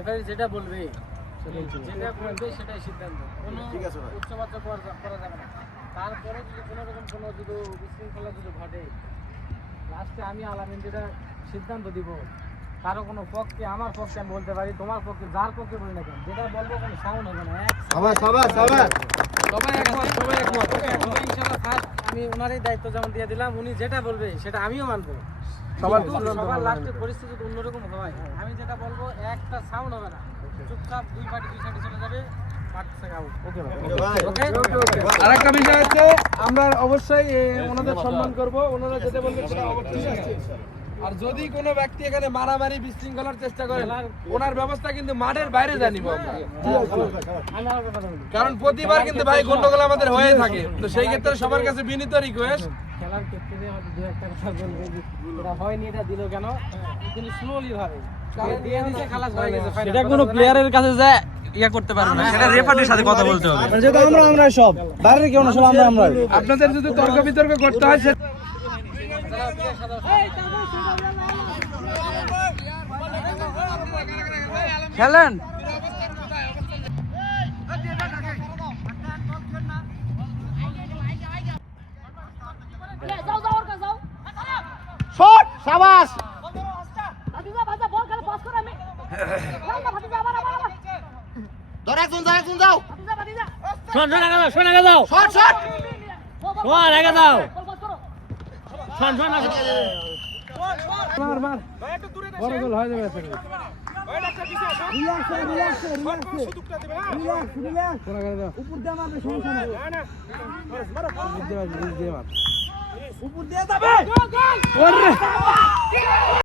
এবারে যেটা বলবে সেটাই সিদ্ধান্ত। কোনো উচ্চবাচ্য করা যাবে না। তারপরে যদি কোনো রকম কোনো যদি বিশৃঙ্খলা যদি ঘটে, লাস্টে আমি আলামিন যেটা সিদ্ধান্ত দিব, কারো কোনো পক্ষে আমার পক্ষে আমি বলতে পারি, তোমার পক্ষে যার পক্ষে বলি না কেন, যেটা বলবো কোনো সাউন্ড হবে না। সবাই একমত। ইনশাআল্লাহ ফার্স্ট আমি ওনারই দায়িত্ব যেমন দিয়ে দিলাম, উনি যেটা বলবে সেটা আমিও মানবো। সবার লাস্টের পরিস্থিতি যদি অন্যরকম হয়, আমি যেটা বলবো একটা সাউন্ড হবে না, চুপচাপ দুই পার্টি দুই সাইডে চলে যাবে। আরেকটা বিষয় হচ্ছে আমরা অবশ্যই ওনাদের সম্মান করব, ওনারা যেটা বলবেন সেটা অবশ্যই আছে। আর যদি কোনো ব্যক্তি এখানে মারামারি বিশৃঙ্খলার চেষ্টা করে, ওনার ব্যবস্থা কিন্তু মাঠের বাইরে জানিব আমরা, কারণ প্রতিবার কিন্তু ভাই গন্ডগোল আমাদের হয়ে থাকে। তো সেই ক্ষেত্রে সবার কাছে বিনীত রিকোয়েস্ট, খেলার ক্ষেত্রে হয়তো দু একটা কথা বলবে যে এটা হয়নি, এটা দিল কেন, কিন্তু স্লোলি ভাবে দিয়ে দিয়েছে, খালাস হয়ে গেছে। সেটা কোনো প্লেয়ারের কাছে যায় ইয়া করতে পারবে না, সেটা রেফারির সাথে কথা বলতে হবে। যেটা আমরা সব বাইরের কেউ না, সব আমরা আপনাদের যদি তর্ক বিতর্ক করতে হয় খেলেন। শট শাবাশ ধর একজন যাও শোন আগে যাও শট শট শোন আগে যাও শোন মার বড় গোল হয়ে যাবে এখানে। উপর দিয়ে মারবে, সমস্যা নাই। উপর দিয়ে যাবে।